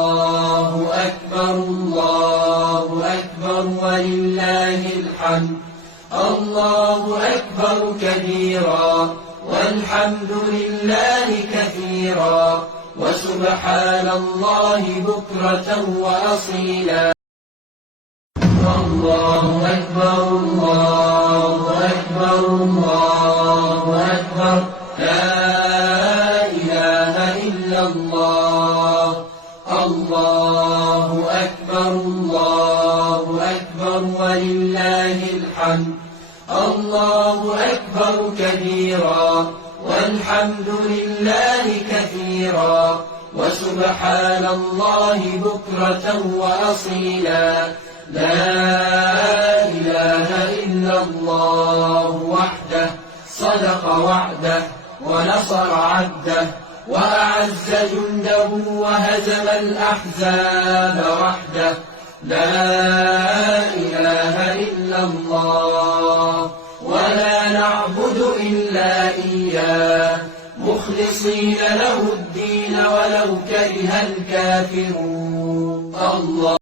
الله أكبر الله أكبر ولله الحمد. الله أكبر كبيرا والحمد لله كثيرا وسبحان الله بكرة وأصيلا. الله أكبر الله أكبر الله أكبر لا إله إلا الله. الله أكبر الله أكبر ولله الحمد. الله أكبر كبيرا والحمد لله كثيرا وسبحان الله بكرة وأصيلا. لا إله إلا الله وحده صدق وعده ونصر عبده وأعز جنده وهزم الأحزاب وحده. لا إله إلا الله ولا نعبد إلا إياه مخلصين له الدين ولو كره الكافرون. الله